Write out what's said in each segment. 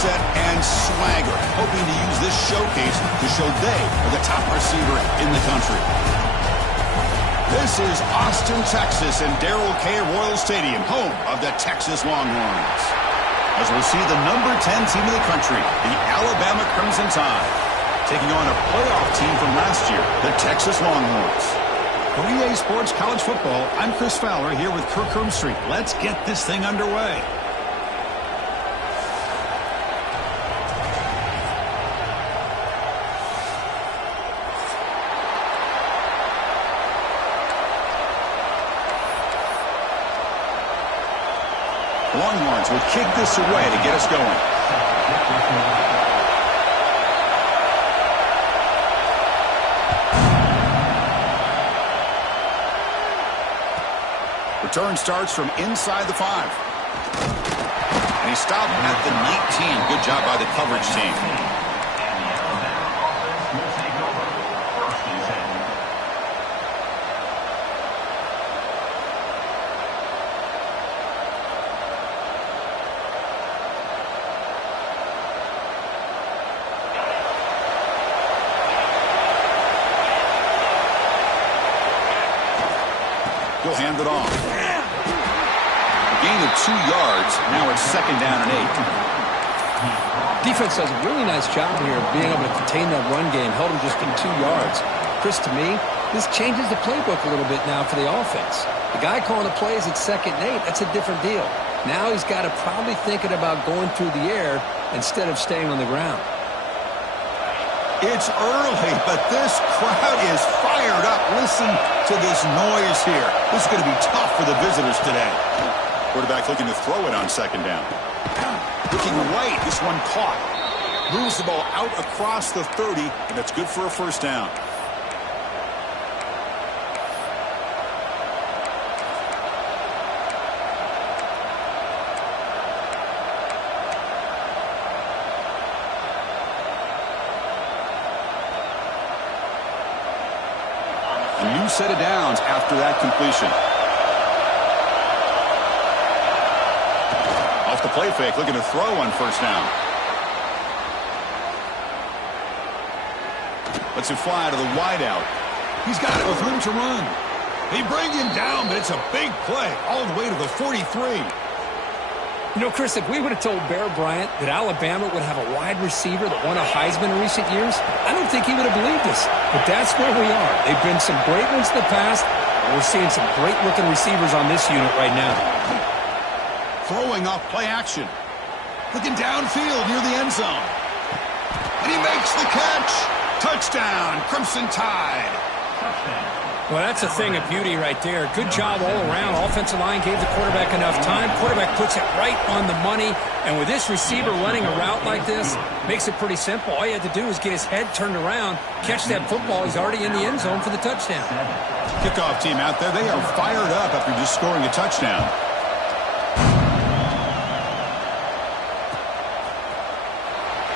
mindset and swagger, hoping to use this showcase to show they are the top receiver in the country. This is Austin, Texas, and Darrell K. Royal Stadium, home of the Texas Longhorns. As we'll see the number 10 team in the country, the Alabama Crimson Tide, taking on a playoff team from last year, the Texas Longhorns. For EA Sports College Football, I'm Chris Fowler here with Kirk Herbstreit. Let's get this thing underway. Longhorns will kick this away to get us going. Return starts from inside the 5. And he stopped at the 19. Good job by the coverage team. He'll hand it off. A gain of 2 yards. Now it's 2nd down and 8. Defense does a really nice job here of being able to contain that run game. Held him just in 2 yards. Chris, to me, this changes the playbook a little bit now for the offense. The guy calling the plays at 2nd and 8, that's a different deal. Now he's got to probably thinking about going through the air instead of staying on the ground. It's early, but this crowd is fired up. Listen to this noise here. This is going to be tough for the visitors today. Quarterback looking to throw it on 2nd down. Looking right, this one caught. Moves the ball out across the 30, and that's good for a 1st down. A new set of downs after that completion. Off the play fake, looking to throw on 1st down. Lets it fly to the wideout. He's got it with room to run. They bring him down, but it's a big play all the way to the 43. You know, Chris, if we would have told Bear Bryant that Alabama would have a wide receiver that won a Heisman in recent years, I don't think he would have believed us. But that's where we are. They've been some great ones in the past, and we're seeing some great-looking receivers on this unit right now. Throwing off play action. Looking downfield near the end zone. And he makes the catch. Touchdown, Crimson Tide. Well, that's a thing of beauty right there. Good job all around. Offensive line gave the quarterback enough time. Quarterback puts it right on the money. And with this receiver running a route like this, makes it pretty simple. All you have to do is get his head turned around, catch that football. He's already in the end zone for the touchdown. Kickoff team out there. They are fired up after just scoring a touchdown.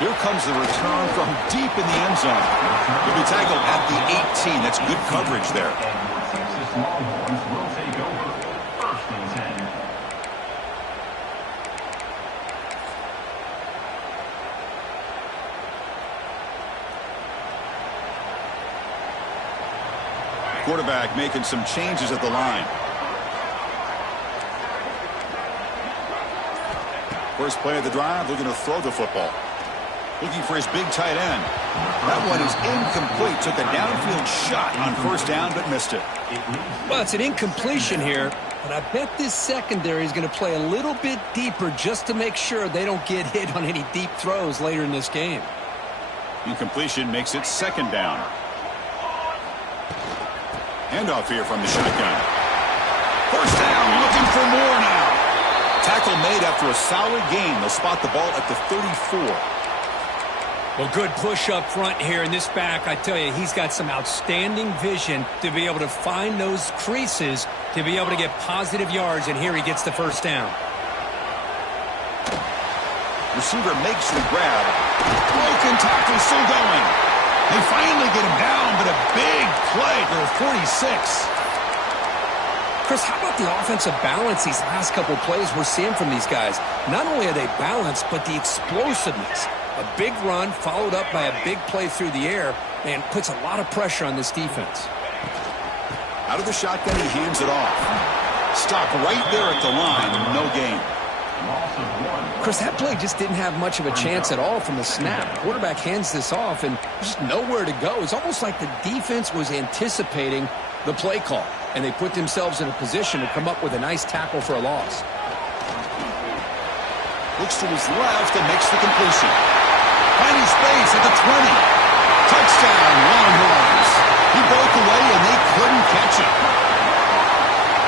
Here comes the return from deep in the end zone. He'll be tackled at the 18. That's good coverage there. Quarterback making some changes at the line. First play of the drive, looking to throw the football. Looking for his big tight end. That one is incomplete. Took a downfield shot on 1st down, but missed it. Well, it's an incompletion here, but I bet this secondary is going to play a little bit deeper just to make sure they don't get hit on any deep throws later in this game. Incompletion makes it 2nd down. Handoff here from the shotgun. 1st down, looking for more now. Tackle made after a solid gain. They'll spot the ball at the 34. Well, good push up front here in this back. I tell you, he's got some outstanding vision to be able to find those creases to be able to get positive yards, and here he gets the 1st down. Receiver makes the grab. Broken tackle still going. They finally get him down, but a big play to the 46. Chris, how about the offensive balance these last couple plays we're seeing from these guys? Not only are they balanced, but the explosiveness. A big run followed up by a big play through the air, and puts a lot of pressure on this defense. Out of the shotgun, he hands it off. Stop right there at the line, no gain. Chris, that play just didn't have much of a chance at all from the snap. Quarterback hands this off, and just nowhere to go. It's almost like the defense was anticipating the play call, and they put themselves in a position to come up with a nice tackle for a loss. Looks to his left and makes the completion. Finding space at the 20. Touchdown, Longhorns. He broke away, and they couldn't catch him.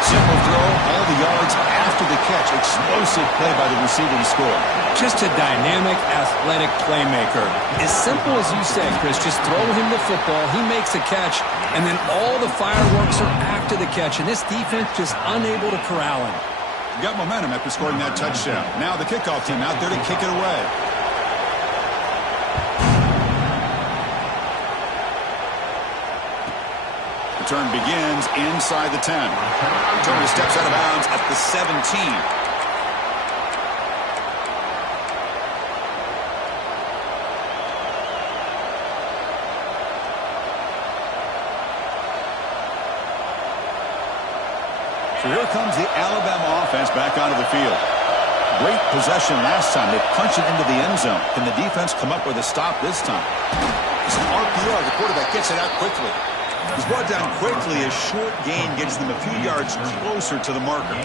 Simple throw, all the yards after the catch. Explosive play by the receiver to score. Just a dynamic, athletic playmaker. As simple as you said, Chris, just throw him the football, he makes a catch, and then all the fireworks are after the catch, and this defense just unable to corral him. Got momentum after scoring that touchdown. Now the kickoff team out there to kick it away. Return begins inside the 10. Returner steps out of bounds at the 17. So here comes the Alabama offense back onto the field. Great possession last time. They punch it into the end zone. Can the defense come up with a stop this time? It's an RPO. The quarterback gets it out quickly. He's brought down quickly. A short gain gets them a few yards closer to the marker.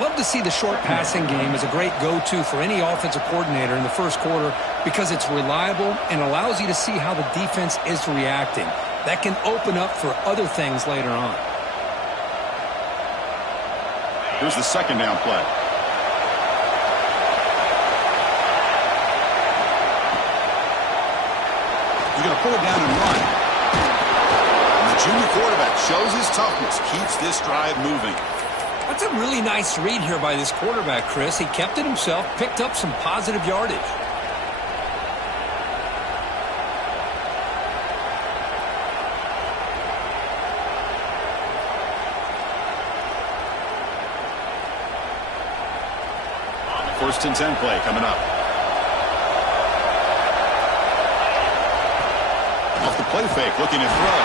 Love to see the short passing game as a great go-to for any offensive coordinator in the first quarter because it's reliable and allows you to see how the defense is reacting. That can open up for other things later on. Here's the second down play. He's going to pull it down and run. And the junior quarterback shows his toughness, keeps this drive moving. That's a really nice read here by this quarterback, Chris. He kept it himself, picked up some positive yardage. First and 10 play coming up. Off the play fake, looking to throw.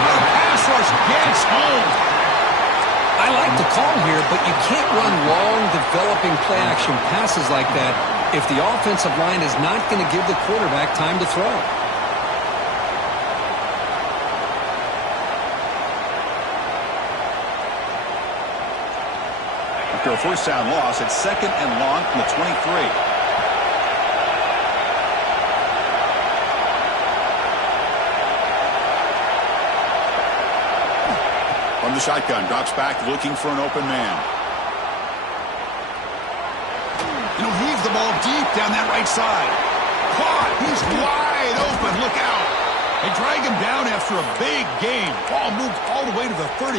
The pass rush gets home. I like the call here, but you can't run long, developing play-action passes like that if the offensive line is not going to give the quarterback time to throw. After a first down loss, it's second and long from the 23. From the shotgun, drops back looking for an open man. And he'll heave the ball deep down that right side. Caught. He's wide open. Look out. They drag him down after a big gain. Ball moved all the way to the 38.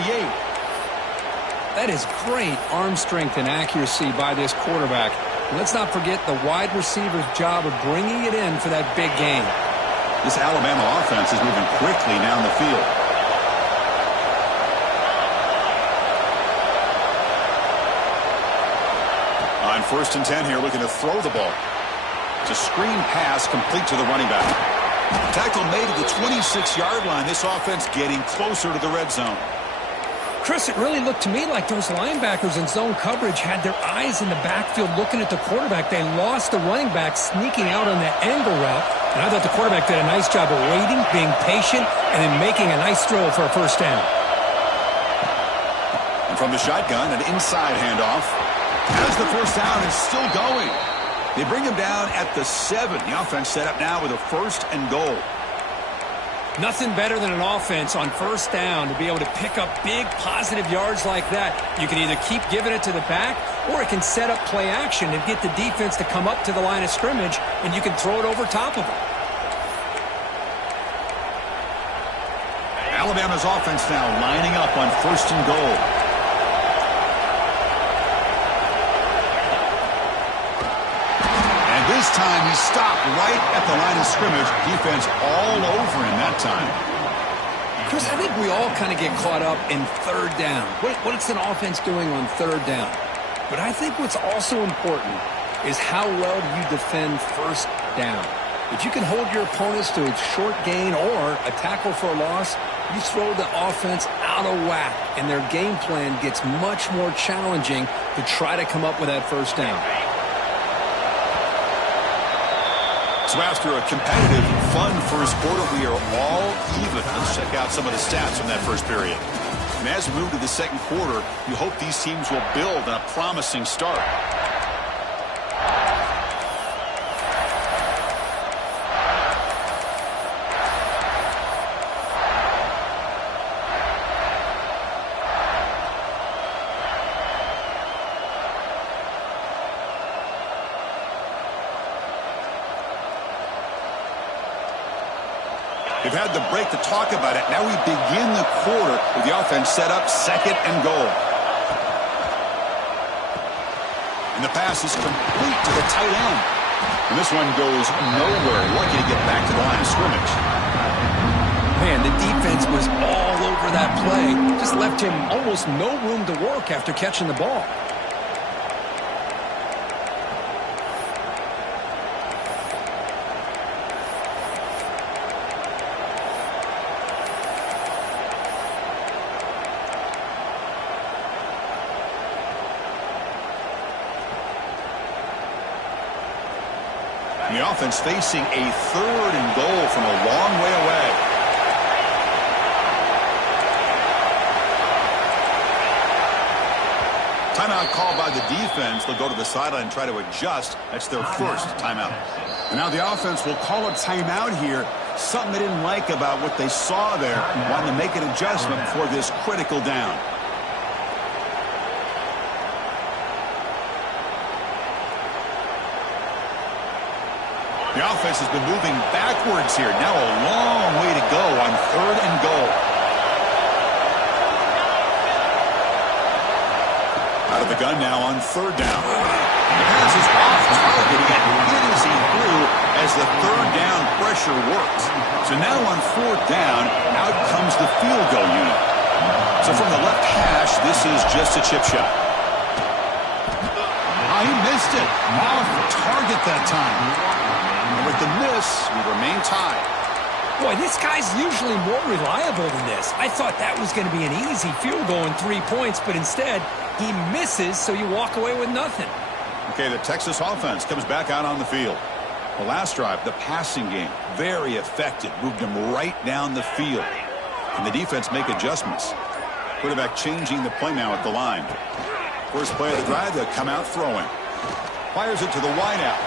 That is great arm strength and accuracy by this quarterback. And let's not forget the wide receiver's job of bringing it in for that big gain. This Alabama offense is moving quickly down the field. On first and 10 here, looking to throw the ball. It's a screen pass complete to the running back. Tackle made at the 26-yard line. This offense getting closer to the red zone. Chris, it really looked to me like those linebackers in zone coverage had their eyes in the backfield looking at the quarterback. They lost the running back sneaking out on that angle route. And I thought the quarterback did a nice job of waiting, being patient, and then making a nice throw for a first down. And from the shotgun, an inside handoff. As the first down is still going. They bring him down at the 7. The offense set up now with a first and goal. Nothing better than an offense on first down to be able to pick up big positive yards like that. You can either keep giving it to the back, or it can set up play action and get the defense to come up to the line of scrimmage, and you can throw it over top of them. Alabama's offense now lining up on first and goal. This time he stopped right at the line of scrimmage. Defense all over him that time. Chris, I think we all kind of get caught up in third down. What's an offense doing on third down? But I think what's also important is how well you defend first down. If you can hold your opponents to a short gain or a tackle for a loss, you throw the offense out of whack, and their game plan gets much more challenging to try to come up with that first down. So after a competitive, fun first quarter, we are all even. Let's check out some of the stats from that first period. And as we move to the second quarter, you hope these teams will build on a promising start. We've had the break to talk about it. Now we begin the quarter with the offense set up second and goal. And the pass is complete to the tight end. And this one goes nowhere. Lucky to get back to the line of scrimmage. Man, the defense was all over that play. Just left him almost no room to work after catching the ball. And the offense facing a third and goal from a long way away. Timeout called by the defense. They'll go to the sideline and try to adjust. That's their first timeout. And now the offense will call a timeout here. Something they didn't like about what they saw there. Wanting to make an adjustment for this critical down. The offense has been moving backwards here. Now a long way to go on third and goal. Out of the gun now on third down. The pass is off target. He got hit as he threw as the third down pressure works. So now on fourth down, out comes the field goal unit. So from the left hash, this is just a chip shot. Oh, he missed it. Off target that time. And with the miss, we remain tied. Boy, this guy's usually more reliable than this. I thought that was going to be an easy field goal in 3 points, but instead, he misses, so you walk away with nothing. Okay, the Texas offense comes back out on the field. The last drive, the passing game, very effective. Moved them right down the field. And the defense make adjustments. Quarterback changing the play now at the line. First play of the drive, they'll come out throwing. Fires it to the wideout.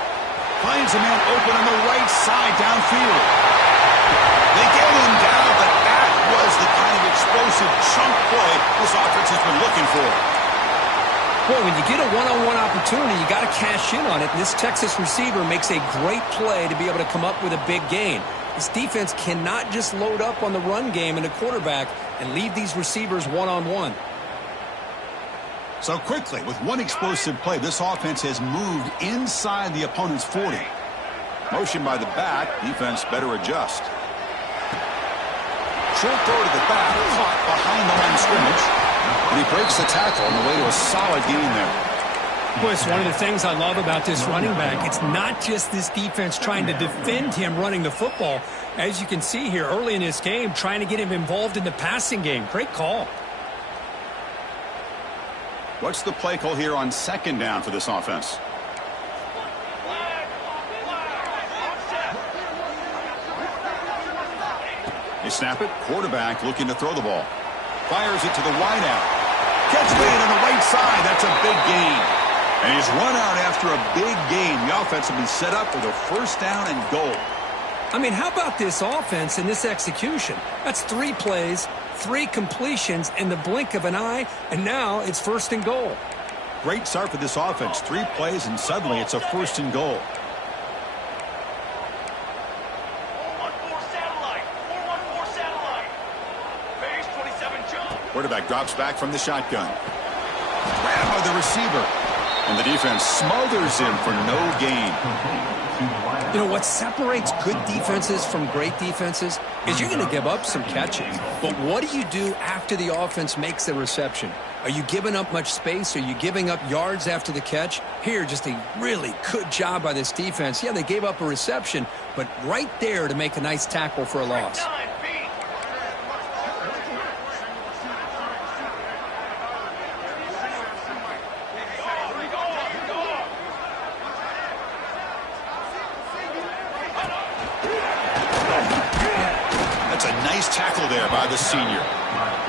Finds a man open on the right side downfield. They get him down, but that was the kind of explosive chunk play this offense has been looking for. Boy, when you get a one-on-one opportunity, you got to cash in on it. And this Texas receiver makes a great play to be able to come up with a big gain. This defense cannot just load up on the run game and the quarterback and leave these receivers one-on-one. So quickly, with one explosive play, this offense has moved inside the opponent's 40. Motion by the back. Defense better adjust. Short throw to the back. Caught behind the line of scrimmage. And he breaks the tackle on the way to a solid gain there. Boy, it's one of the things I love about this running back. It's not just this defense trying to defend him running the football. As you can see here early in this game, trying to get him involved in the passing game. Great call. What's the play call here on second down for this offense? They snap it. Quarterback looking to throw the ball. Fires it to the wideout. Catch made on the right side. That's a big gain. And he's run out after a big gain. The offense will be set up with a first down and goal. I mean, how about this offense and this execution? That's 3 plays, 3 completions in the blink of an eye, and now it's first and goal. Great start for this offense. 3 plays, and suddenly it's a first and goal. 414 satellite. 414 satellite. Base 27 jump. Quarterback drops back from the shotgun. Grabbed by the receiver. And the defense smothers him for no gain. You know, what separates good defenses from great defenses is you're going to give up some catches. But what do you do after the offense makes the reception? Are you giving up much space? Are you giving up yards after the catch? Here, just a really good job by this defense. Yeah, they gave up a reception, but right there to make a nice tackle for a loss. That's a nice tackle there by the senior.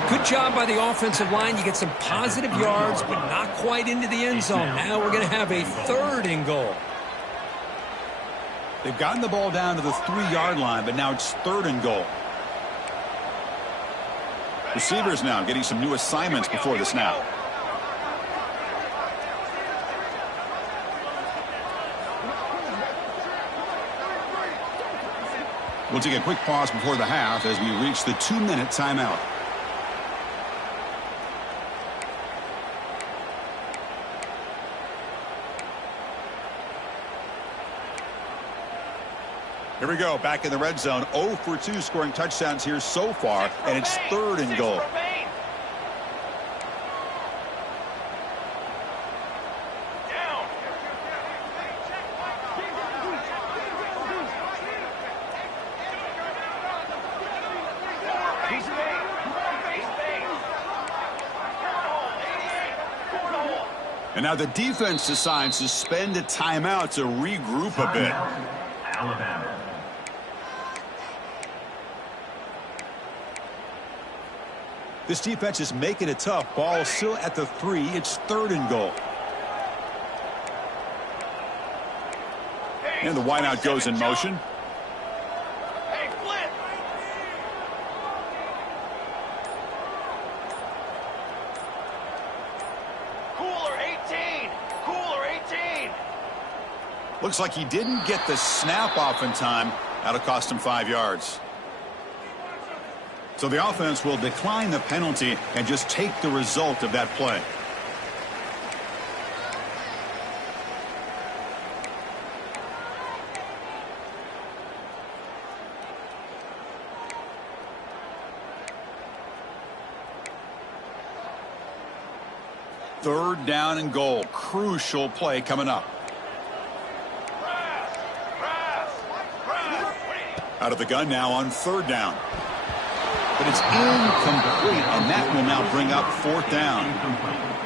Good job by the offensive line. You get some positive yards, but not quite into the end zone. Now we're going to have a 3rd and goal. They've gotten the ball down to the 3-yard line, but now it's 3rd and goal. Receivers now getting some new assignments before the snap. We'll take a quick pause before the half as we reach the 2-minute timeout. Here we go, back in the red zone. 0 for 2 scoring touchdowns here so far, and it's 3rd and goal. And now the defense decides to spend a timeout to regroup a bit. Alabama. This defense is making it tough. Ball still at the 3. It's 3rd and goal. And the wideout goes in motion. Hey, flip. Cooler 18. Cooler 18. Looks like he didn't get the snap off in time. That'll cost him 5 yards. So the offense will decline the penalty and just take the result of that play. Third down and goal. Crucial play coming up. Out of the gun now on 3rd down. But it's incomplete, and that will now bring up 4th down.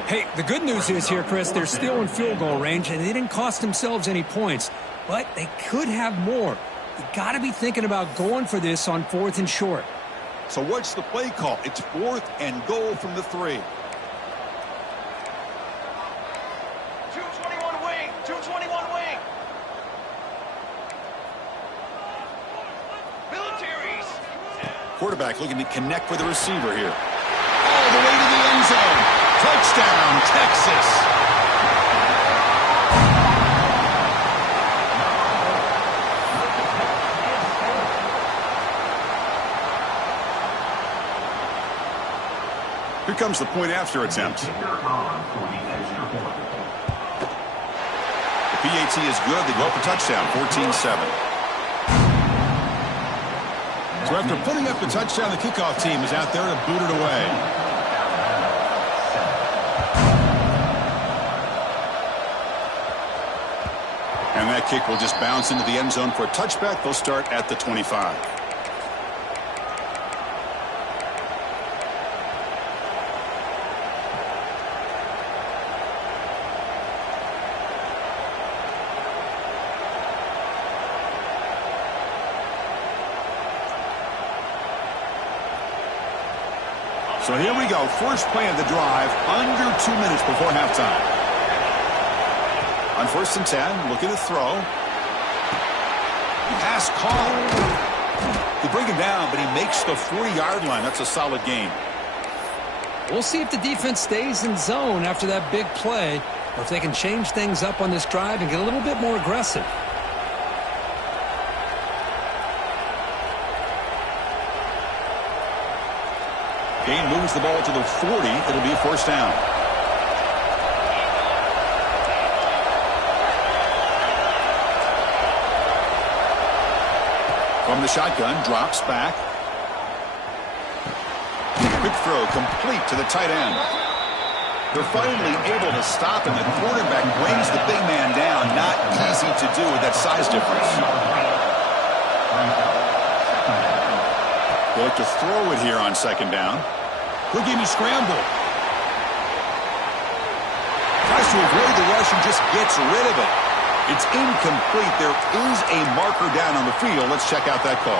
Hey, the good news is here, Chris, they're still in field goal range, and they didn't cost themselves any points. But they could have more. You got to be thinking about going for this on 4th and short. So what's the play call? It's 4th and goal from the 3. 221 wing. 221 wing. Militaries. Quarterback looking to connect with the receiver here. All the way to the end zone. Touchdown, Texas. Here comes the point after attempt. The PAT is good. They go up a touchdown, 14-7. So after putting up the touchdown, the kickoff team is out there to boot it away. And that kick will just bounce into the end zone for a touchback. They'll start at the 25. So here we go. First play of the drive, under 2 minutes before halftime. On 1st and 10, looking to throw. Pass caught. They bring him down, but he makes the 40-yard line. That's a solid gain. We'll see if the defense stays in zone after that big play, or if they can change things up on this drive and get a little bit more aggressive. Gain moves the ball to the 40. It'll be a 1st down. From the shotgun, drops back. Quick throw complete to the tight end. They're finally able to stop him. The quarterback brings the big man down. Not easy to do with that size difference. They look to throw it here on second down. He'll give me scramble. Tries to avoid the rush and just gets rid of it. It's incomplete. There is a marker down on the field. Let's check out that call.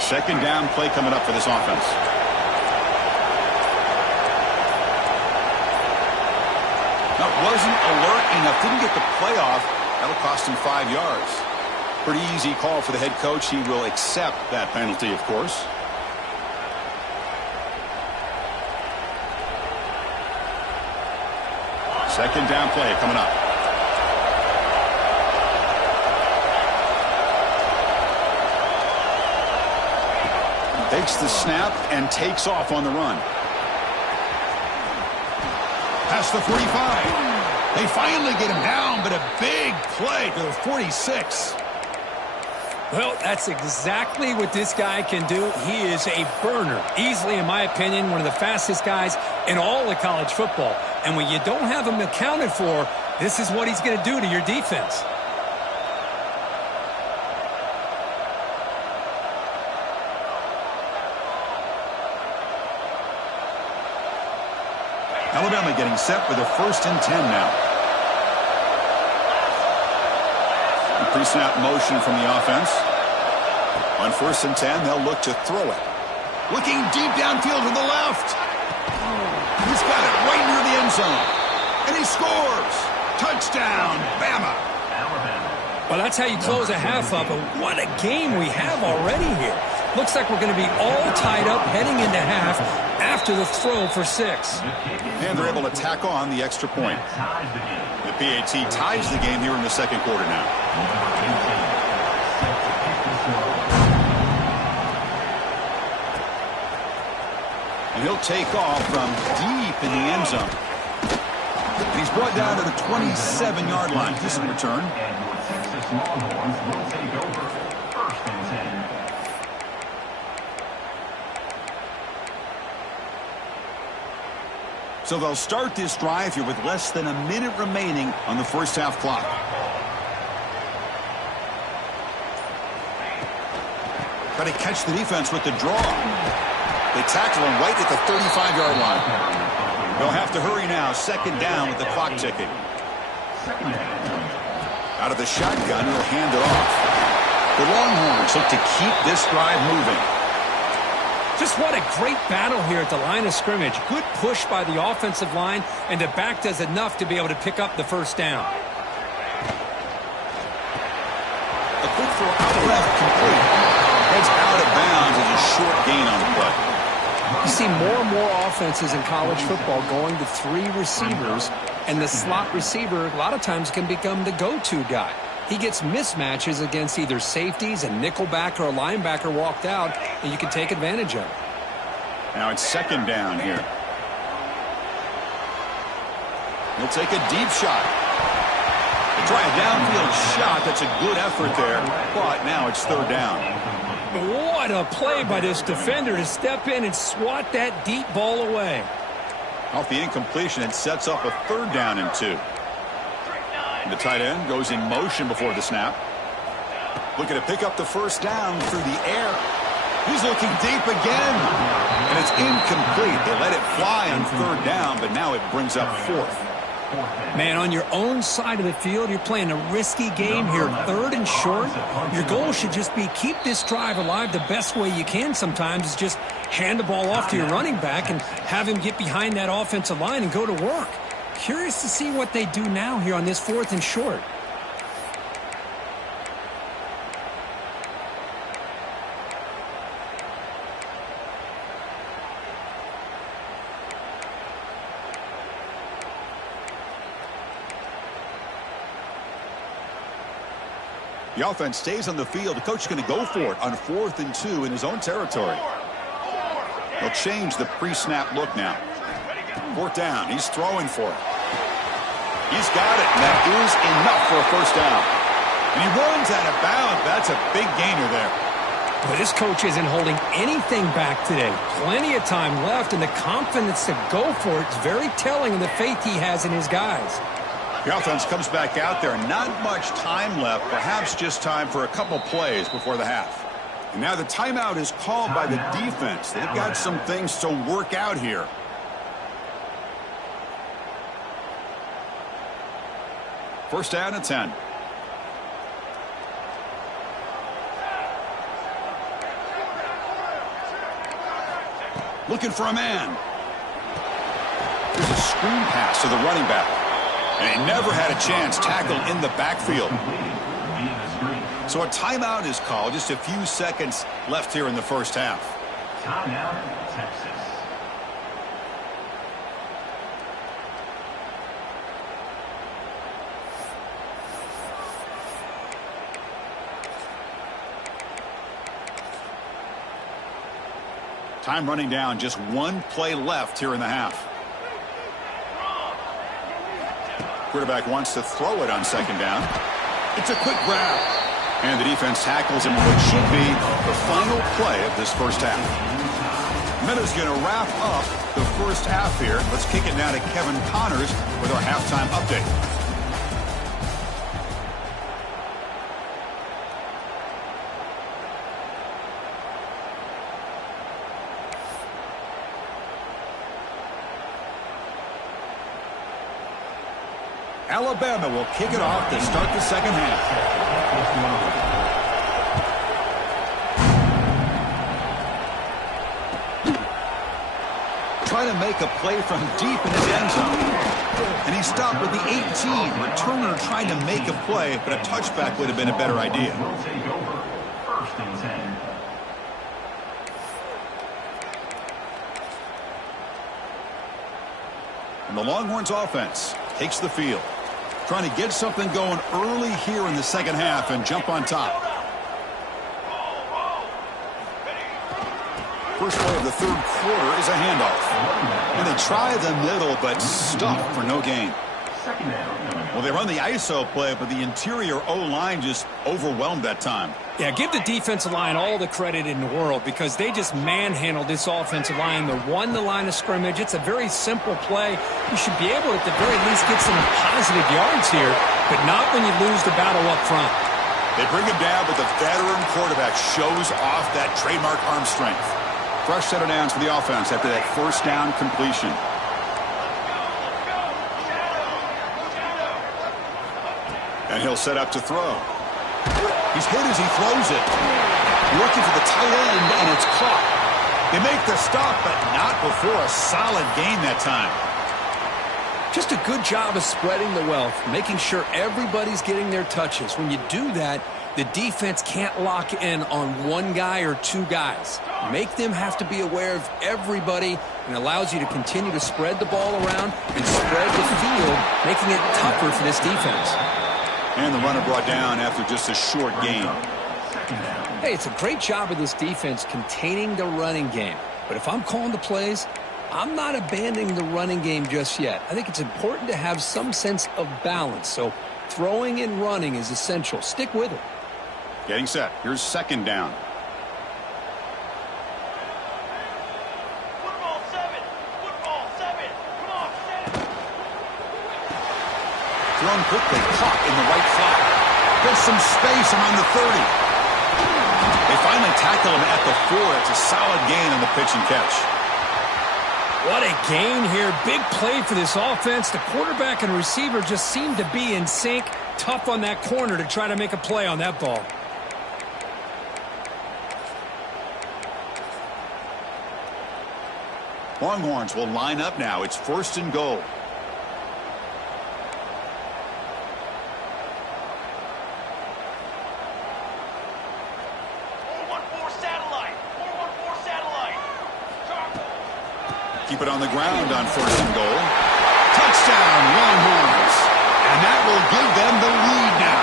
Second down play coming up for this offense. That wasn't alert enough. Didn't get the play off. That'll cost him 5 yards. Pretty easy call for the head coach. He will accept that penalty, of course. Second down play coming up. Takes the snap and takes off on the run. Past the 45. They finally get him down, but a big play to the 46. Well, that's exactly what this guy can do. He is a burner. Easily, in my opinion, one of the fastest guys in all of college football. And when you don't have him accounted for, this is what he's going to do to your defense. Alabama getting set for the 1st and 10 now. Pre-snap motion from the offense. On 1st and 10, they'll look to throw it. Looking deep downfield to the left. He's got it right near the end zone. And he scores. Touchdown, Bama. Well, that's how you close a half up. But what a game we have already here. Looks like we're going to be all tied up heading into half after the throw for 6. And they're able to tack on the extra point. The PAT ties the game here in the second quarter now. And he'll take off from deep in the end zone. And he's brought down to the 27-yard line. Decent return. So they'll start this drive here with less than a minute remaining on the first half clock. Try to catch the defense with the draw. They tackle him right at the 35-yard line. They'll have to hurry now. Second down with the clock ticking. Out of the shotgun, he'll hand it off. The Longhorns look to keep this drive moving. Just what a great battle here at the line of scrimmage. Good push by the offensive line, and the back does enough to be able to pick up the first down. A quick throw out left complete. Heads out of bounds as a short gain on the play. You see more and more offenses in college football going to 3 receivers, and the slot receiver a lot of times can become the go-to guy. He gets mismatches against either safeties, a nickelback, or a linebacker walked out, and you can take advantage of it. Now it's second down here. He'll take a deep shot. They try a downfield shot. That's a good effort there, but now it's third down. What a play by this defender to step in and swat that deep ball away. Off the incompletion, it sets up a third down and 2. The tight end goes in motion before the snap. Looking to pick up the first down through the air. He's looking deep again. And it's incomplete. They let it fly on third down, but now it brings up 4th. Man, on your own side of the field, you're playing a risky game here. 3rd and short. Your goal should just be keep this drive alive the best way you can sometimes is just hand the ball off to your running back and have him get behind that offensive line and go to work. Curious to see what they do now here on this 4th and short. The offense stays on the field. The coach is going to go for it on 4th and 2 in his own territory. They'll change the pre-snap look now. 4th down. He's throwing for it. He's got it, and that is enough for a first down. And he runs out of bounds. That's a big gainer there. But this coach isn't holding anything back today. Plenty of time left, and the confidence to go for it is very telling of the faith he has in his guys. The offense comes back out there. Not much time left. Perhaps just time for a couple plays before the half. And now the timeout is called by the defense. They've got some things to work out here. First down and 10. Looking for a man. Here's a screen pass to the running back. And he never had a chance tackled in the backfield. So a timeout is called. Just a few seconds left here in the first half. Timeout, Texas. Time running down. Just one play left here in the half. Quarterback wants to throw it on 2nd down. It's a quick grab. And the defense tackles him for what should be the final play of this first half. Minutes going to wrap up the first half here. Let's kick it now to Kevin Connors with our halftime update. Alabama will kick it off to start the second half. Trying to make a play from deep in his end zone. And he stopped with the 18. Returner trying to make a play, but a touchback would have been a better idea. Will take over. 1st and 10. And the Longhorns offense takes the field. Trying to get something going early here in the second half and jump on top. First play of the 3rd quarter is a handoff. And they try the middle, but stuffed for no gain. Well, they run the ISO play, but the interior O-line just overwhelmed that time. Yeah, give the defensive line all the credit in the world because they just manhandled this offensive line. They won the line of scrimmage. It's a very simple play. You should be able to, at the very least, get some positive yards here, but not when you lose the battle up front. They bring him down, but the veteran quarterback shows off that trademark arm strength. Fresh set of downs for the offense after that first down completion. And he'll set up to throw. He's hit as he throws it. Looking for the tight end, and it's caught. They make the stop, but not before a solid gain that time. Just a good job of spreading the wealth, making sure everybody's getting their touches. When you do that, the defense can't lock in on one guy or two guys. Make them have to be aware of everybody, and allows you to continue to spread the ball around and spread the field, making it tougher for this defense. And the runner brought down after just a short gain. Hey, it's a great job of this defense containing the running game. But if I'm calling the plays, I'm not abandoning the running game just yet. I think it's important to have some sense of balance. So throwing and running is essential. Stick with it. Getting set. Here's 2nd down. Football 7. Football 7. Come on, set it. Thrown quickly, caught in the right flat. Gets some space around the 30. They finally tackle him at the 4. It's a solid gain on the pitch and catch. What a gain here. Big play for this offense. The quarterback and receiver just seem to be in sync. Tough on that corner to try to make a play on that ball. Longhorns will line up now. It's 1st and goal. 414 satellite. 414 satellite. Keep it on the ground on 1st and goal. Touchdown, Longhorns. And that will give them the lead now.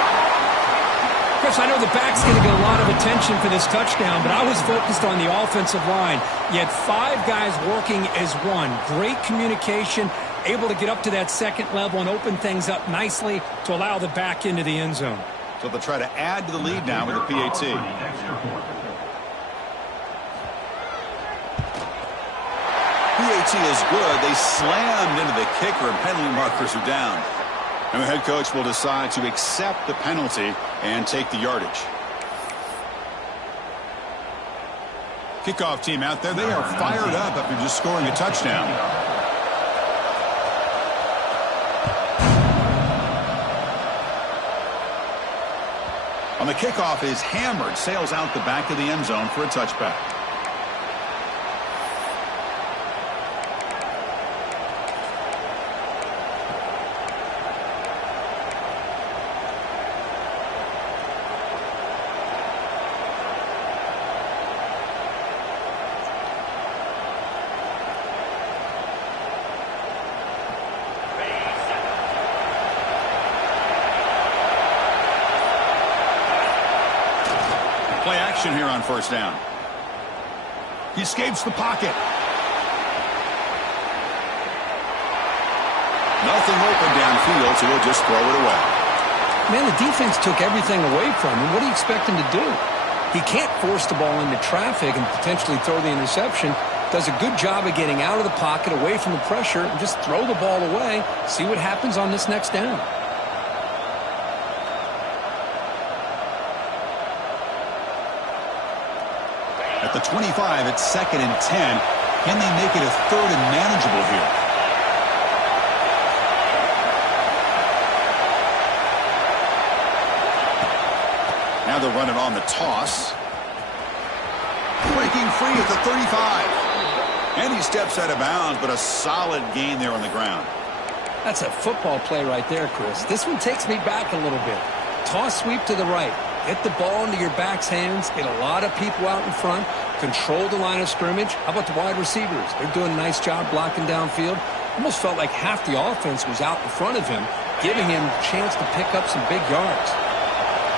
Got Chris, I know the back's going to get a lot of attention for this touchdown, but I was focused on the offensive line. You had 5 guys working as one. Great communication, able to get up to that second level and open things up nicely to allow the back into the end zone. So they'll try to add to the lead now with the PAT. PAT is good. They slammed into the kicker, and penalty markers are down. And the head coach will decide to accept the penalty and take the yardage. Kickoff team out there, they are fired up after just scoring a touchdown. On the kickoff is hammered, sails out the back of the end zone for a touchback. Play action here on first down. He escapes the pocket. Nothing open downfield, so he'll just throw it away. Man, the defense took everything away from him. What do you expect him to do? He can't force the ball into traffic and potentially throw the interception. Does a good job of getting out of the pocket, away from the pressure, and just throw the ball away. See what happens on this next down. At the 25, it's 2nd and 10. Can they make it a 3rd and manageable here? Now they'll run it on the toss. Breaking free at the 35. And he steps out of bounds, but a solid gain there on the ground. That's a football play right there, Chris. This one takes me back a little bit. Toss sweep to the right. Get the ball into your back's hands. Get a lot of people out in front. Control the line of scrimmage. How about the wide receivers? They're doing a nice job blocking downfield. Almost felt like half the offense was out in front of him, giving him a chance to pick up some big yards.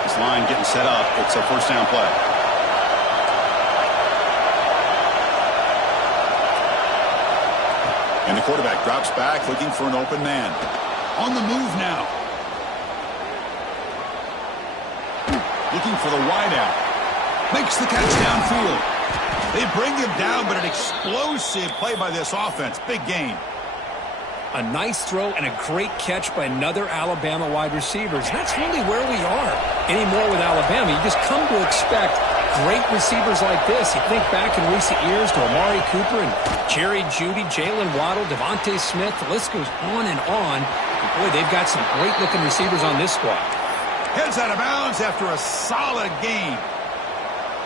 This line getting set up. It's a first down play. And the quarterback drops back, looking for an open man. On the move now. Looking for the wideout. Makes the catch downfield. They bring him down, but an explosive play by this offense. Big gain. A nice throw and a great catch by another Alabama wide receiver. That's really where we are anymore with Alabama. You just come to expect great receivers like this. You think back in recent years to Amari Cooper and Jerry Jeudy, Jalen Waddle, Devontae Smith. The list goes on and on. And boy, they've got some great-looking receivers on this squad. Heads out of bounds after a solid gain.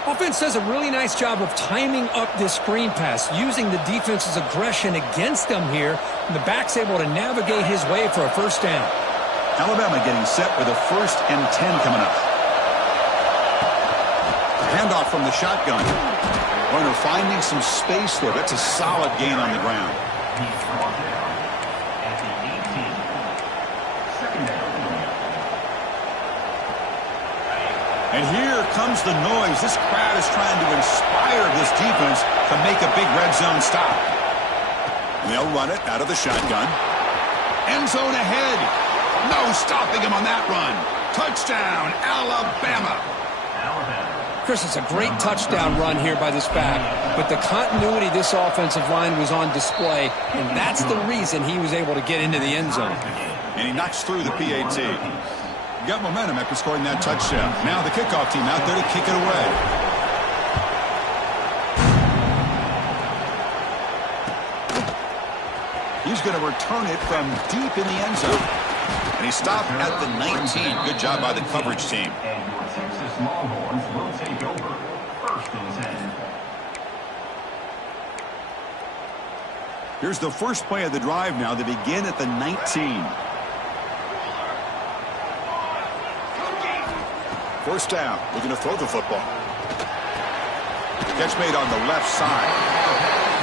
Offense does a really nice job of timing up this screen pass, using the defense's aggression against them here, and the back's able to navigate his way for a first down. Alabama getting set with a 1st and 10 coming up. Handoff from the shotgun. Warner finding some space there. That's a solid gain on the ground. He's brought down at the 18. 2nd down. And here comes the noise. This crowd is trying to inspire this defense to make a big red zone stop. And they'll run it out of the shotgun. End zone ahead. No stopping him on that run. Touchdown, Alabama. Chris, it's a great touchdown run here by this back, but the continuity of this offensive line was on display, and that's the reason he was able to get into the end zone. And he knocks through the PAT. Got momentum after scoring that touchdown. Now the kickoff team out there to kick it away. He's going to return it from deep in the end zone. And he stopped at the 19. Good job by the coverage team. And your Texas Longhorns will take over 1st and 10. Here's the first play of the drive now. They begin at the 19. First down, looking to throw the football. Catch made on the left side.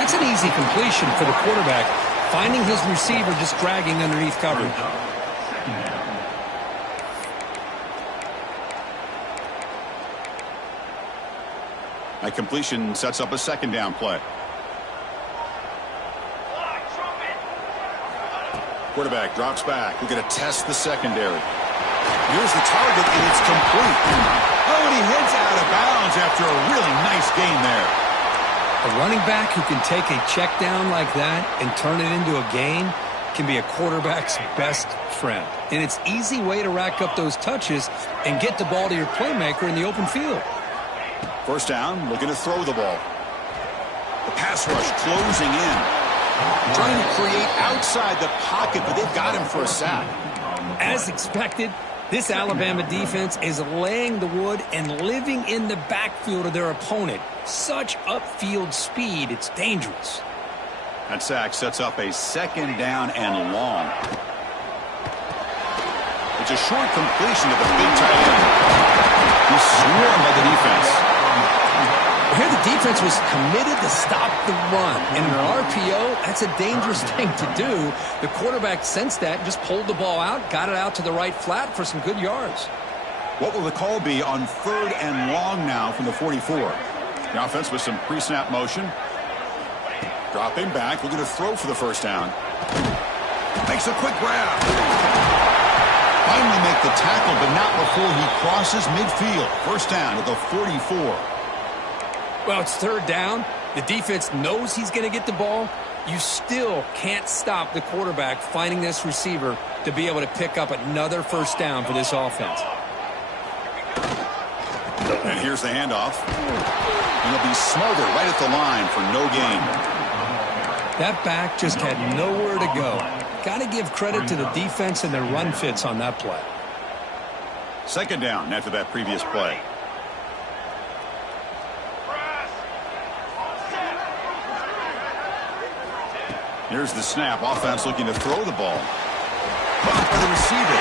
That's an easy completion for the quarterback, finding his receiver just dragging underneath coverage. That completion sets up a second down play. Quarterback drops back. We're going to test the secondary. Here's the target, and it's complete. Oh, and he heads out of bounds after a really nice gain there. A running back who can take a check down like that and turn it into a gain can be a quarterback's best friend. And it's an easy way to rack up those touches and get the ball to your playmaker in the open field. First down, looking to throw the ball. The pass rush closing in. Trying to create outside the pocket, but they've got him for a sack. As expected, this Alabama defense is laying the wood and living in the backfield of their opponent. Such upfield speed, it's dangerous. That sack sets up a second down and long. It's a short completion to the big tight end. He's swarmed by the defense. Here the defense was committed to stop the run. And in an RPO, that's a dangerous thing to do. The quarterback sensed that and just pulled the ball out, got it out to the right flat for some good yards. What will the call be on third and long now from the 44? The offense with some pre-snap motion. Dropping back, looking to throw for the first down. Makes a quick grab. Finally make the tackle, but not before he crosses midfield. First down at the 44. Well, it's third down. The defense knows he's going to get the ball. You still can't stop the quarterback finding this receiver to be able to pick up another first down for this offense. And here's the handoff. And he'll be smothered right at the line for no gain. That back just had nowhere to go. Got to give credit to the defense and their run fits on that play. Second down after that previous play. Here's the snap. Offense looking to throw the ball. Caught by the receiver.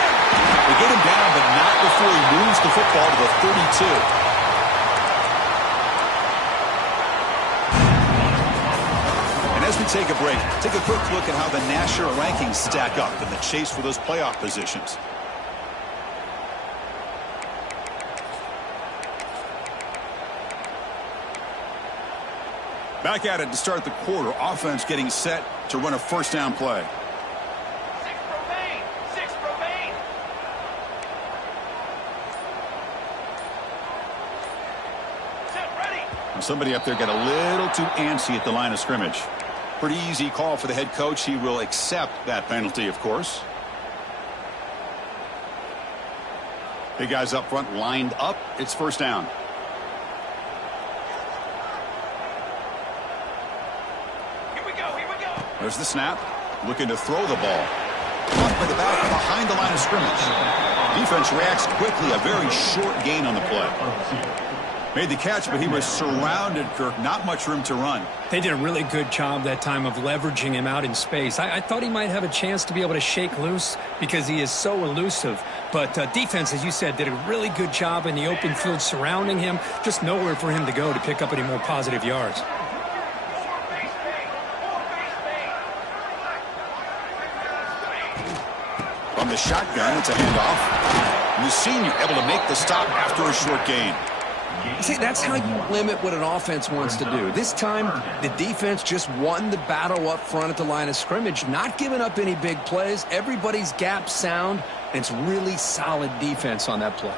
They get him down, but not before he moves the football to the 32. As we take a break, take a quick look at how the national rankings stack up in the chase for those playoff positions. Back at it to start the quarter. Offense getting set to run a first down play. 6 remain. 6 remain. Set ready. Now somebody up there got a little too antsy at the line of scrimmage. Pretty easy call for the head coach. He will accept that penalty, of course. Big guys up front lined up. It's first down. Here we go. Here we go. There's the snap. Looking to throw the ball. Caught by the back behind the line of scrimmage. Defense reacts quickly. A very short gain on the play. Made the catch, but he was surrounded, Kirk. Not much room to run. They did a really good job that time of leveraging him out in space. I thought he might have a chance to be able to shake loose because he is so elusive. But defense, as you said, did a really good job in the open field surrounding him. Just nowhere for him to go to pick up any more positive yards. From the shotgun, it's a handoff. And the senior able to make the stop after a short gain. See, that's how you limit what an offense wants to do. This time, the defense just won the battle up front at the line of scrimmage, not giving up any big plays. Everybody's gap sound, and it's really solid defense on that play.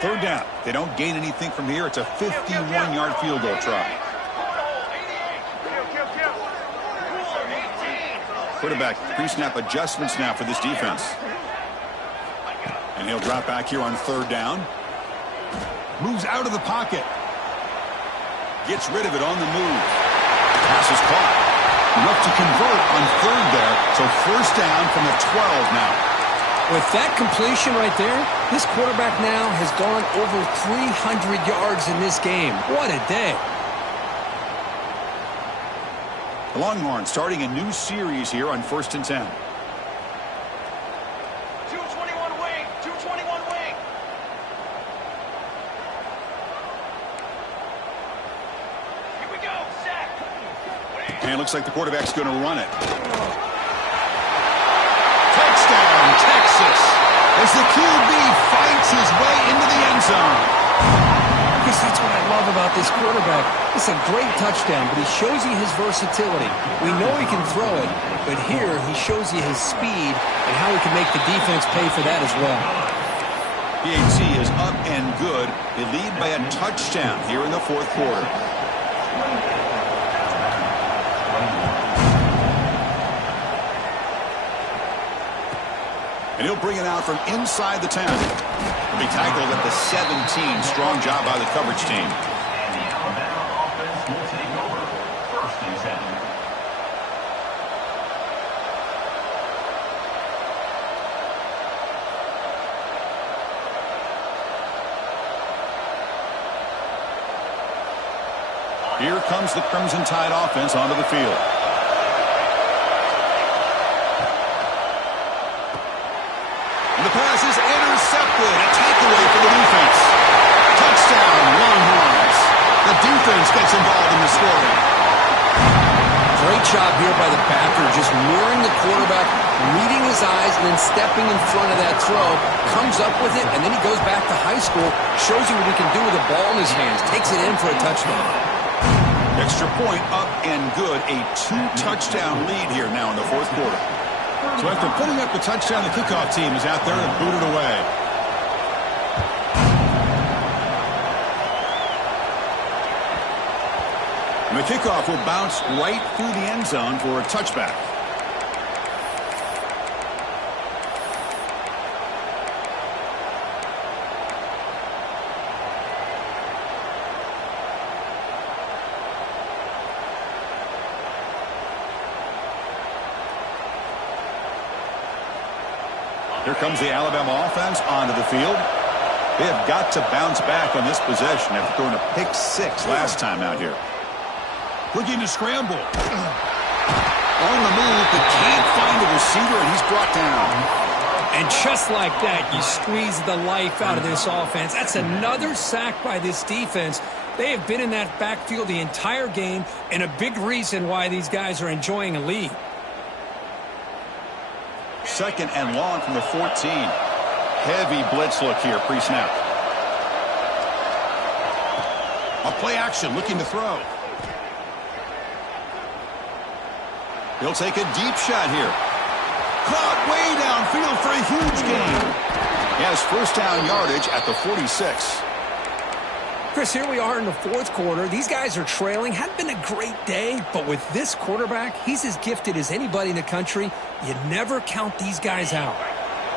Third down. They don't gain anything from here. It's a 51-yard field goal try. Quarterback pre-snap adjustments now for this defense. And he'll drop back here on third down. Moves out of the pocket. Gets rid of it on the move. Pass is caught. Enough to convert on third there. So first down from the 12 now. With that completion right there, this quarterback now has gone over 300 yards in this game. What a day. The Longhorns starting a new series here on 1st and 10. 221 wing. 221 wing. Here we go. Set. And it looks like the quarterback's going to run it. Touchdown, Texas, as the QB fights his way into the end zone. Chris, that's what I love about this quarterback. It's a great touchdown, but he shows you his versatility. We know he can throw it, but here he shows you his speed and how he can make the defense pay for that as well. PAT is up and good. They lead by a touchdown here in the fourth quarter. And he'll bring it out from inside the 10. He'll be tackled at the 17. Strong job by the coverage team. And the Alabama offense will take over. 1st and 7. Here comes the Crimson Tide offense onto the field. And the pass is intercepted. A takeaway for the defense. Touchdown, Longhorns. The defense gets involved in the scoring. Great job here by the Packer, just mirroring the quarterback, reading his eyes, and then stepping in front of that throw, comes up with it, and then he goes back to high school, shows you what he can do with the ball in his hands, takes it in for a touchdown. Extra point up and good. A 2-touchdown lead here now in the fourth quarter. So after putting up the touchdown, the kickoff team is out there and booted away. And the kickoff will bounce right through the end zone for a touchback. Here comes the Alabama offense onto the field. They have got to bounce back on this possession after throwing a pick 6 last time out here. Looking to scramble. On the move, but can't find the receiver, and he's brought down. And just like that, you squeeze the life out of this offense. That's another sack by this defense. They have been in that backfield the entire game, and a big reason why these guys are enjoying a lead. 2nd and long from the 14. Heavy blitz look here, pre-snap. A play action, looking to throw. He'll take a deep shot here. Caught way downfield for a huge gain. He has first down yardage at the 46. Chris, here we are in the fourth quarter. These guys are trailing. Hadn't been a great day, but with this quarterback, he's as gifted as anybody in the country. You never count these guys out.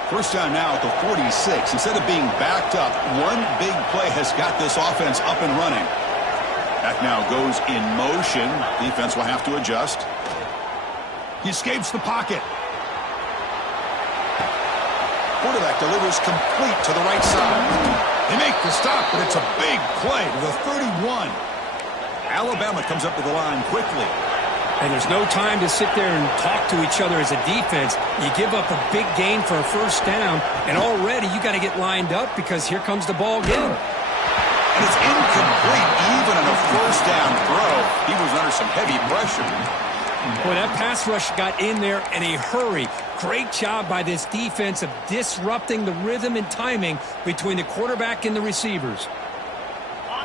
First down now at the 46. Instead of being backed up, one big play has got this offense up and running. Back now goes in motion. Defense will have to adjust. He escapes the pocket. Quarterback delivers complete to the right side. They make the stop, but it's a big play to the 31. Alabama comes up to the line quickly. And there's no time to sit there and talk to each other as a defense. You give up a big gain for a first down, and already you got to get lined up because here comes the ball again. And it's incomplete even on a first down throw. He was under some heavy pressure. Boy, that pass rush got in there in a hurry. Great job by this defense of disrupting the rhythm and timing between the quarterback and the receivers.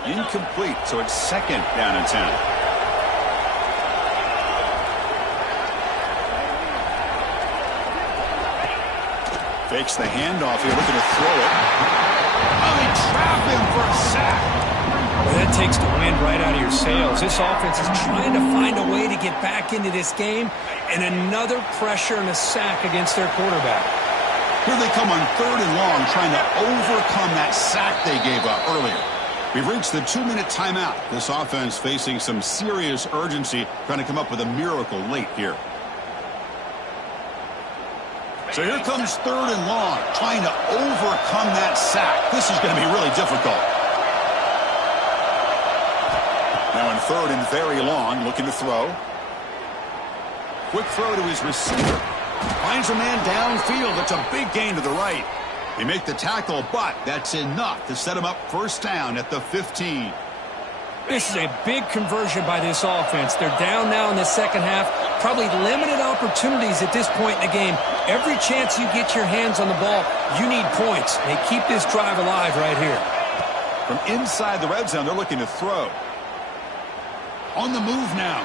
Incomplete, so it's 2nd down and 10. Fakes the handoff here, looking to throw it. Oh, they trap him for a sack. Well, that takes the wind right out of your sails. This offense is trying to find a way to get back into this game, and another pressure and a sack against their quarterback. Here they come on 3rd and long, trying to overcome that sack they gave up earlier. We've reached the 2-minute timeout. This offense facing some serious urgency, trying to come up with a miracle late here. So here comes 3rd and long, trying to overcome that sack. This is going to be really difficult. Now in 3rd and very long, looking to throw. Quick throw to his receiver. Finds a man downfield. It's a big gain to the right. They make the tackle, but that's enough to set him up first down at the 15. This is a big conversion by this offense. They're down now in the second half. Probably limited opportunities at this point in the game. Every chance you get your hands on the ball, you need points. They keep this drive alive right here. From inside the red zone, they're looking to throw. On the move now.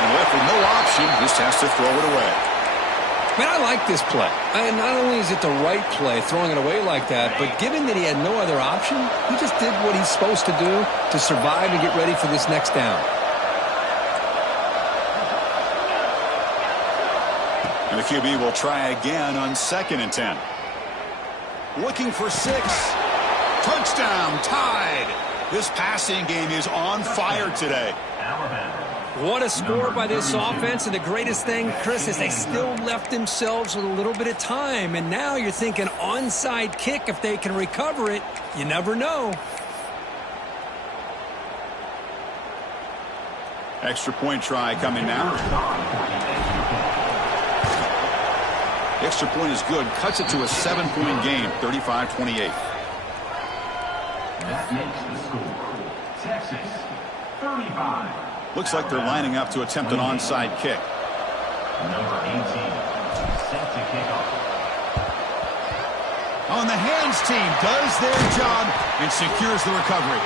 And left with no option, just has to throw it away. Man, I like this play. Not only is it the right play, throwing it away like that, but given that he had no other option, he just did what he's supposed to do to survive and get ready for this next down. And the QB will try again on 2nd and 10. Looking for 6. Touchdown, tied. This passing game is on fire today. What a score by this offense, and the greatest thing, Chris, is they still left themselves with a little bit of time, and now you're thinking onside kick if they can recover it. You never know. Extra point try coming now. The extra point is good. Cuts it to a 7-point game, 35-28. That makes the score. Texas, 35. Looks like they're lining up to attempt an onside kick. Number 18, set to kick off. On the hands team does their job and secures the recovery.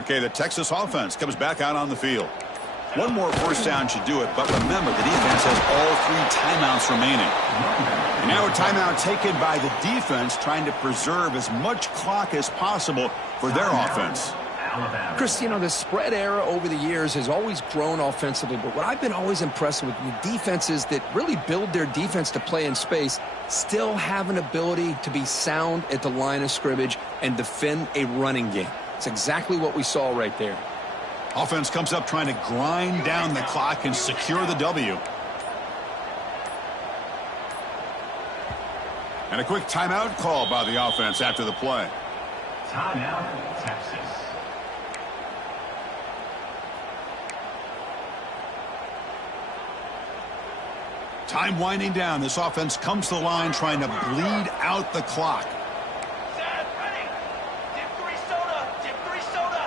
Okay, the Texas offense comes back out on the field. One more first down should do it, but remember, the defense has all 3 timeouts remaining. And now a timeout taken by the defense, trying to preserve as much clock as possible for their offense. Chris, you know, the spread era over the years has always grown offensively, but what I've been always impressed with the defenses that really build their defense to play in space still have an ability to be sound at the line of scrimmage and defend a running game. It's exactly what we saw right there. Offense comes up trying to grind down the clock and secure the W. And a quick timeout call by the offense after the play. Timeout, Texas. Time winding down. This offense comes to the line trying to bleed out the clock. Set, ready. Dip 3 soda. Dip 3 soda.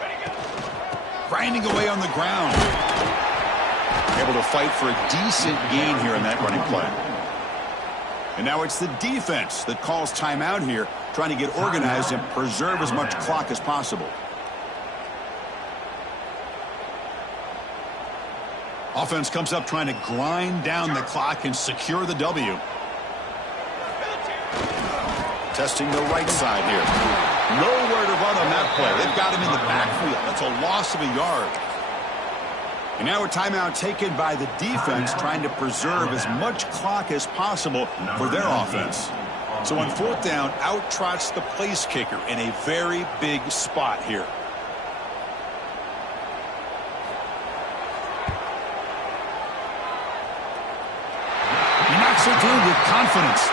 Ready, go. Grinding away on the ground. Able to fight for a decent gain here in that running play. And now it's the defense that calls timeout here, trying to get organized and preserve as much clock as possible. Offense comes up trying to grind down the clock and secure the W. Testing the right side here. Nowhere to run on that play. They've got him in the backfield. That's a loss of a yard. And now a timeout taken by the defense, trying to preserve as much clock as possible for their offense. So on 4th down, out trots the place kicker in a very big spot here. He knocks it through with confidence.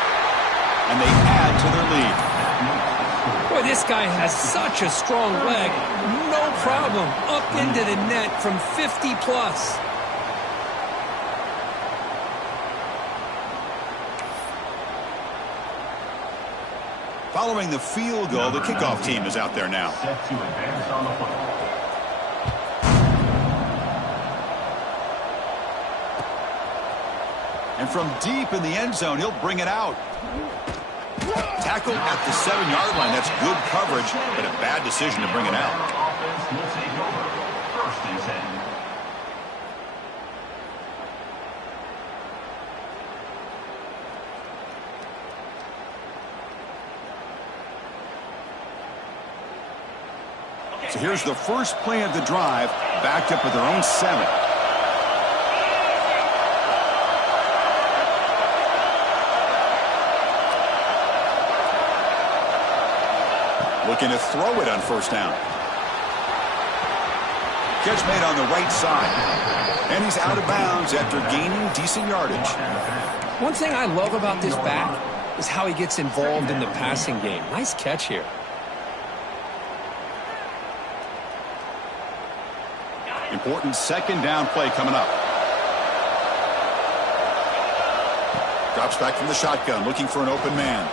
And they add to their lead. Boy, this guy has such a strong leg. No problem. Up into the net from 50 plus. Following the field goal, the kickoff team is out there now. Set to advance on the football. And from deep in the end zone, he'll bring it out. Tackle at the 7-yard line. That's good coverage, but a bad decision to bring it out. Offense will take over. 1st and 10. So here's the first play of the drive, backed up at their own 7. Looking to throw it on 1st down. Catch made on the right side. And he's out of bounds after gaining decent yardage. One thing I love about this back is how he gets involved in the passing game. Nice catch here. Important second down play coming up. Drops back from the shotgun, looking for an open man.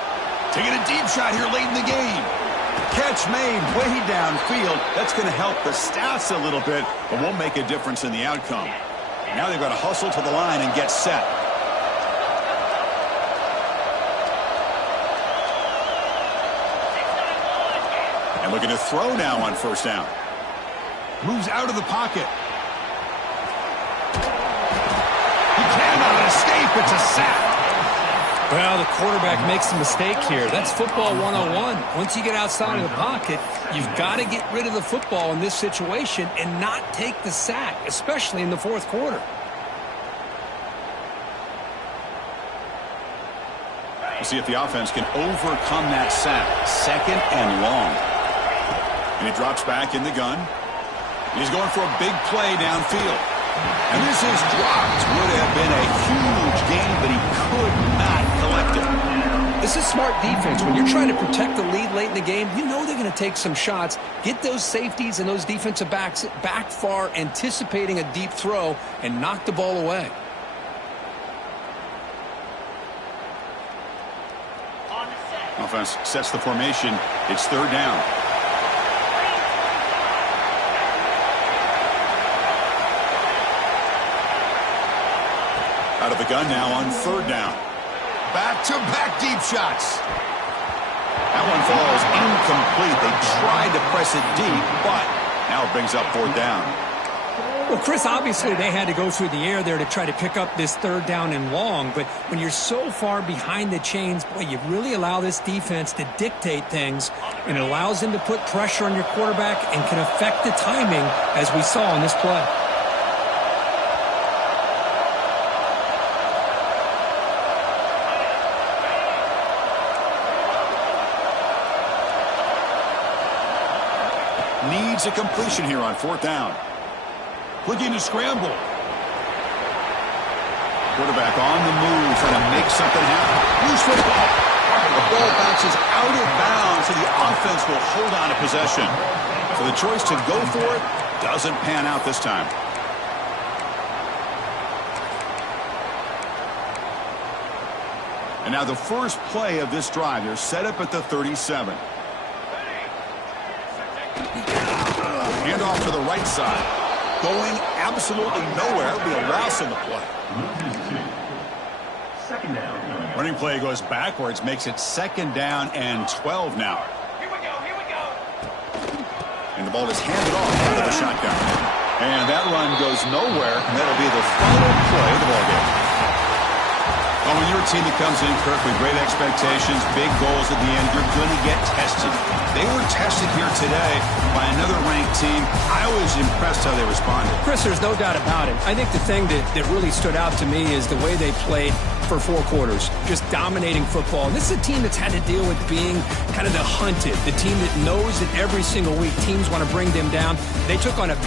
Taking a deep shot here late in the game. Catch made way downfield. That's going to help the stats a little bit, but won't make a difference in the outcome. Now they've got to hustle to the line and get set. And looking to throw now on first down. Moves out of the pocket. He cannot escape. It's a sack. Well, the quarterback makes a mistake here. That's football 101. Once you get outside of the pocket, you've got to get rid of the football in this situation and not take the sack, especially in the fourth quarter. We'll see if the offense can overcome that sack. Second and long. And he drops back in the gun. He's going for a big play downfield. And this is dropped. Would have been a huge gain, but he could not collect it. This is smart defense. When you're trying to protect the lead late in the game, you know they're going to take some shots. Get those safeties and those defensive backs back far, anticipating a deep throw, and knock the ball away. Offense sets the formation. It's third down. Out of the gun now on third down. Back-to-back deep shots. That one falls incomplete. They tried to press it deep, but now it brings up fourth down. Well, Chris, obviously they had to go through the air there to try to pick up this third down and long, but when you're so far behind the chains, boy, you really allow this defense to dictate things, and it allows them to put pressure on your quarterback and can affect the timing, as we saw in this play. Needs a completion here on fourth down. Looking to scramble. Quarterback on the move, trying to make something happen. Loose football. The ball bounces out of bounds, so the offense will hold on to possession. So the choice to go for it doesn't pan out this time. And now the first play of this drive. They're set up at the 37. Handoff to the right side. Going absolutely nowhere. It'll be a loss in the play. Second down. Running play goes backwards, makes it second down and 12 now. Here we go, here we go. And the ball is handed off out of the shotgun. And that run goes nowhere, and that'll be the final play of the ballgame. Well, when you're a team that comes in, Kirk, with great expectations, big goals at the end, you're going to get tested. They were tested here today by another ranked team. I was impressed how they responded. Chris, there's no doubt about it. I think the thing that really stood out to me is the way they played for 4 quarters, just dominating football. And this is a team that's had to deal with being kind of the hunted, the team that knows that every single week teams want to bring them down. They took on a